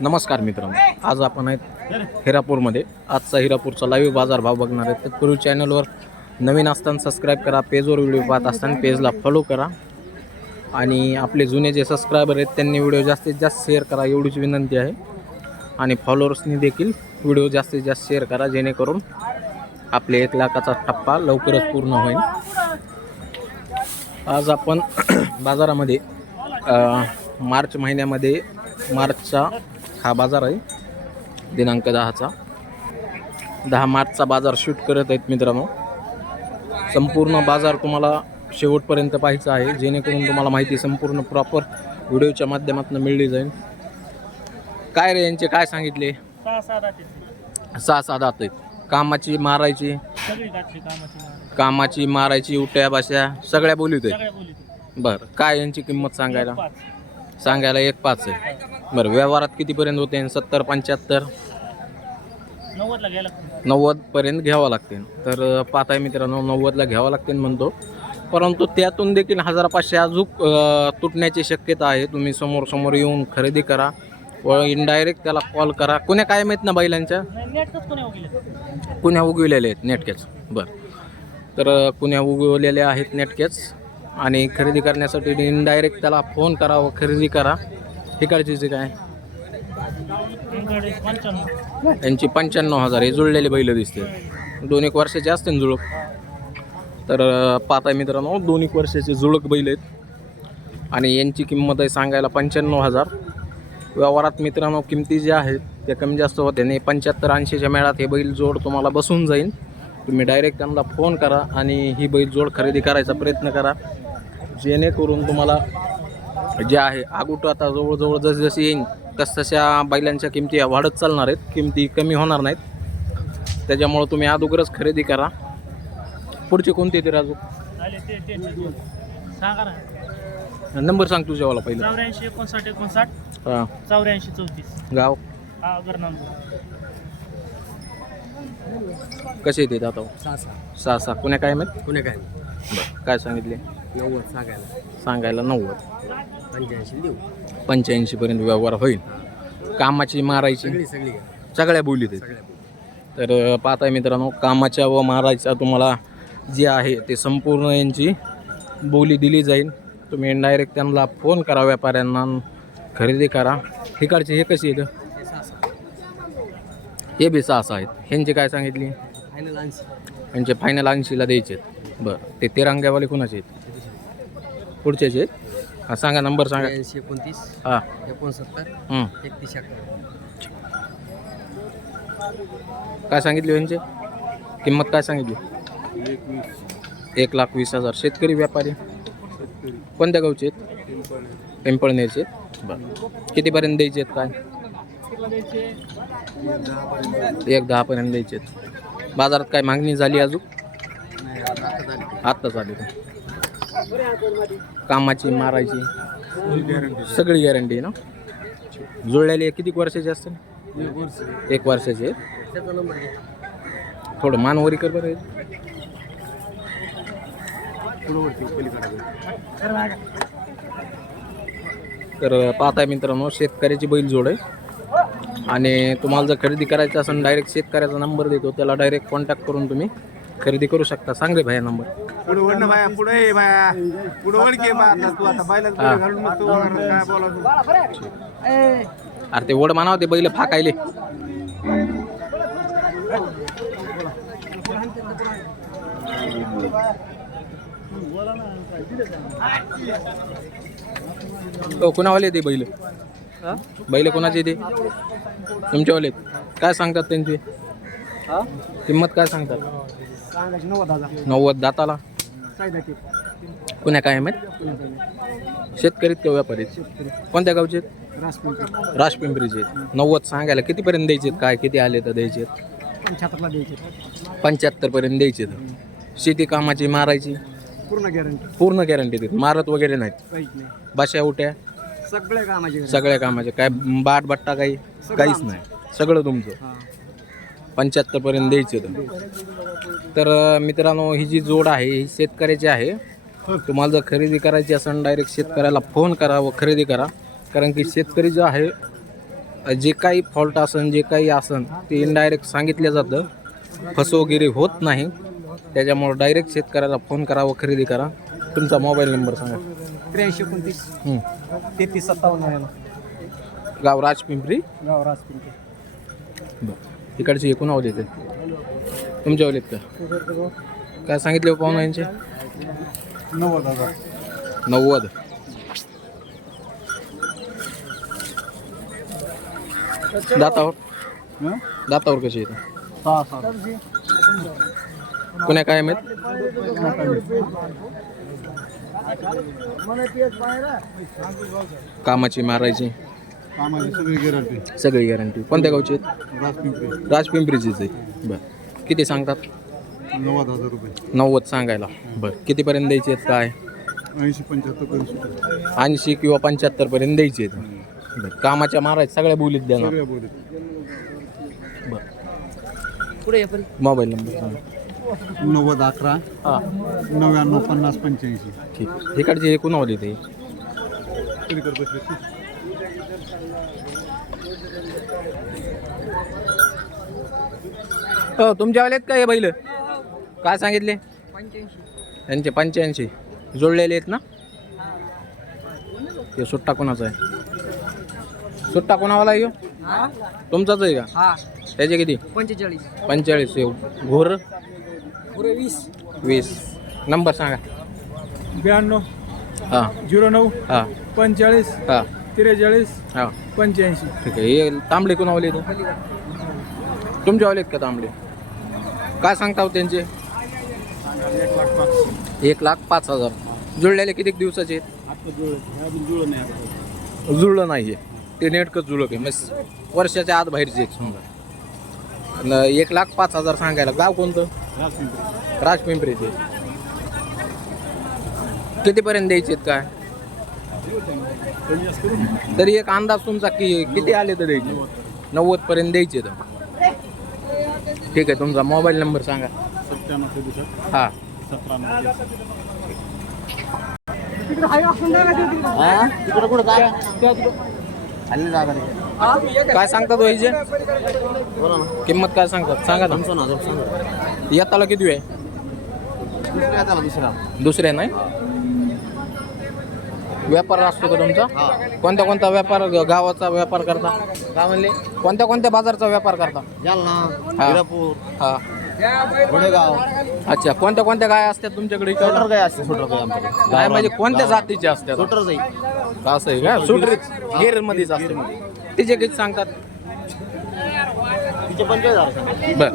नमस्कार मित्रांनो, आज आपण आहेत हिरापूरमध्ये. आजचा हिरापूरचा लाईव्ह बाजारभाव बघणार आहे. तत्पूर्वी चॅनलवर नवीन असताना सबस्क्राईब करा, पेजवर व्हिडिओ पाहत असताना पेजला फॉलो करा आणि आपले जुने जे सबस्क्रायबर आहेत त्यांनी व्हिडिओ जास्तीत जास्त शेअर करा एवढीच विनंती आहे. आणि फॉलोअर्सनी देखील व्हिडिओ जास्तीत जास्त शेअर करा जेणेकरून आपले 1 लाखाचा टप्पा लवकरच पूर्ण होईल. आज आपण बाजारामध्ये मार्च महिन्यामध्ये मार्चचा हा बाजार आहे, दिनांक 10 मार्चचा बाजार शूट करत आहेत मित्रांनो. संपूर्ण बाजार तुम्हाला शेवटपर्यंत पाहायचा आहे जेणेकरून तुम्हाला माहिती संपूर्ण प्रॉपर व्हिडिओच्या माध्यमातून मिळली जाईल. काय रे यांचे काय सांगितले? 6-7 दात आहेत. कामाची मारायची उट्या भाषा सगळ्या बोलीत आहेत. बरं, काय यांची किंमत सांगायला 1.5 आहे. बरं, व्यवहारात कितीपर्यंत होते? 70-75 90 पर्यंत घ्यावं लागते. तर पाहताय मित्रांनो, 90ला घ्यावं लागते म्हणतो, परंतु त्यातून देखील 1500 अजून तुटण्याची शक्यता आहे. तुम्ही समोर येऊन खरेदी करा व इनडायरेक्ट त्याला कॉल करा. कुण्या काय माहीत ना बैलांच्या? कुण्या उगविलेले आहेत नेटकेच. बरं, तर कुण्या उगवलेल्या आहेत नेटकेच आणि खरेदी करण्यासाठी इनडायरेक्ट त्याला फोन करा व खरेदी करा. हिकडचे काय यांची 95,000 हे जुळलेले बैल दिसते. 2-1 वर्षाचे असते ना जुळक. तर पाहताय मित्रांनो, 2-1 वर्षाचे जुळक बैल आहेत आणि यांची किंमत आहे सांगायला 95,000. व्यवहारात मित्रांनो किमती ज्या आहेत त्या कमी जास्त होते नाही. 75-80च्या मेळात हे बैल जोड तुम्हाला बसून जाईल. तुम्ही डायरेक्ट त्यांना फोन करा आणि ही बैल जोड खरेदी करायचा प्रयत्न करा जेणेकरून तुम्हाला जे आहे आगुट आता जवळजवळ जसजशी येईन तसतशा बैलांच्या किमती वाढत चालणार आहेत, किमती कमी होणार नाहीत. त्याच्यामुळं तुम्ही अगोदरच खरेदी करा. पुढचे कोणते ते राजू नंबर सांग तुझ्यावाला पहिला? 84-59-59 हां, 84-34 गाव कसे येते आता? 6-6 कुण्या काय माहीत? पुणे काय बरं, काय सांगितले? 90 सांगायला 90. 85 देऊ. 85 पर्यंत व्यवहार होईल. कामाची मारायची सगळ्या बोलीत आहेत. तर पाहताय मित्रांनो, कामाच्या व मारायच्या तुम्हाला जे आहे ते संपूर्ण यांची बोली दिली जाईल. तुम्ही डायरेक्ट त्यांना फोन करा, व्यापाऱ्यांना खरेदी करा. हिकडचे हे कशी आहेत? हे बी 6 आहेत. ह्यांची काय सांगितली? फायनल 80. यांचे फायनल 80ला द्यायचे आहेत. बरं, ते तिरंग्यावाले कुणाचे आहेत? पुढच्याचे आहेत. हां, सांगा नंबर सांगा. 89 हां 69 31 काय सांगितली यांची किंमत? काय सांगितली? 1,20,000. शेतकरी व्यापारी कोणत्या गावचे आहेत? पिंपळनेरचे. बरं, कितीपर्यंत द्यायचे आहेत? काय 1.10 पर्यंत द्यायचे आहेत. बाजारात काय मागणी झाली अजून? आत्ता झाली. कामाची मारायची सगळी गॅरंटी ना? जुळलेली किती वर्षाची असते? 1 वर्षाची. थोडं मानवरी कर बरं. तर पाहताय मित्रांनो, शेतकऱ्याची बैल जोड आहे आणि तुम्हाला जर खरेदी करायचं असेल डायरेक्ट शेतकऱ्याचा नंबर देतो, त्याला डायरेक्ट कॉन्टॅक्ट करून तुम्ही खरेदी करू शकता. सांग रे भाया नंबर. अरे ते ओढ म्हणावं, ते बैल फाकायले. कुणावाले ते बैल? बैल कोणाचे ते? तुमच्यावाले. काय सांगतात त्यांची किंमत? काय सांगतात? 90 दाताला. कुण्या काय माहीत? शेतकरीत का व्यापारी? कोणत्या गावचे? राजपिंपरीचे. 90 सांगायला कितीपर्यंत द्यायचे? काय किती आले तर द्यायचे? 75 पर्यंत द्यायचे. शेती कामाची मारायची पूर्ण गॅरंटी देत. मारत वगैरे नाहीत. बशा उट्या सगळ्या कामाचे. काय बाट बट्टा काहीच नाही. सगळं तुमचं 75 पर्यंत द्यायचे. तर मित्रांनो, ही जी जोड आहे ही शेतकऱ्याची आहे. तुम्हाला जर खरेदी करायची असेल डायरेक्ट शेतकऱ्याला फोन करा व खरेदी करा. कारण की शेतकरी जो आहे जे काही फॉल्ट असन जे काही असन ते इनडायरेक्ट सांगितलं जातं, फसवगिरी होत नाही. त्याच्यामुळं डायरेक्ट शेतकऱ्याला फोन करा व खरेदी करा. तुमचा मोबाईल नंबर सांगा. 8329 हं. 3357 गाव राजपिंपरी. गाव राजपिंपरी. बरं इकडचे एकूण आवले ते तुमच्या आवलेत का? काय सांगितले पाहुणा यांचे? 90,000. 90. दातावर कसे येतं? 6,000. कोण्या काय माहीत? कामाची मारायची कामाची सगळी गॅरंटी. सगळी गॅरंटी. कोणत्या गावची आहेत? राजपिंपरी. राजपिंपरीचीच आहे. बरं किती सांगतात? 90,000 रुपये. 90 सांगायला. बरं कितीपर्यंत द्यायचे आहेत काय? 80-75 पर्यंत सुटेल. 80 किंवा 75 पर्यंत द्यायचे आहेत. बरं कामाच्या मारायच्या सगळ्या बोलीत देणार. सगळ्या बोलीत. बरं पुढे आपण मोबाईल नंबर सांगा. 9011 हां 995085. ठीक. इकडचे एकूण आवले ते हो तुमच्या वालेत का हे बैल? काय सांगितले? 85. यांचे 85 जोडलेले आहेत ना? हे सुट्टा कोणाचा आहे? सुट्टा कोणावाला आहे ह्यो? तुमचाच आहे का? हा त्याचे किती? 45. 45. घोर पुढे 20. 20. नंबर सांगा. 92 हां 09 हां 45 हां 43 हां 85. ठीक आहे. हे तांबडे कोणावाले आहेत? तुमच्या वाले आहेत का तांबडे? काय सांगता हो त्यांचे? 1,05,000. जुळलेले किती दिवसाचे आहेत? जुळलं नाही आहे ते नेटकंच जुळक आहे. मग वर्षाच्या आत बाहेरचे आहेत समजा. 1,05,000 सांगायला. गाव कोणतं? राजपिंपरीचे. कितीपर्यंत द्यायचे आहेत काय? तरी एक अंदाज तुमचा किती आले तर द्यायचे? 90 पर्यंत द्यायचे तर. ठीक आहे. तुमचा मोबाईल नंबर सांगा. 97 हां काय सांगतात व्हायचे? किंमत काय सांगतात सांगा ना. येताला किती आहे? दुसऱ्या नाही. व्यापार असतो का तुमचा? कोणत्या कोणता व्यापार? गावाचा व्यापार करता? गावाले कोणत्या कोणत्या बाजारचा व्यापार करता? जालना, हा. हिरापूर, हा गुडेगाव. अच्छा. कोणत्या कोणत्या गाय असतात तुमच्याकडे? छोटर गाय असते. छोटर गाय आमच्याकडे. गाय म्हणजे कोणत्या जातीच्या असतात? छोटर जाई. असं आहे का? सुटर गेर मध्येच असते. तिचे किती सांगतात? तिचे 45,000. बरं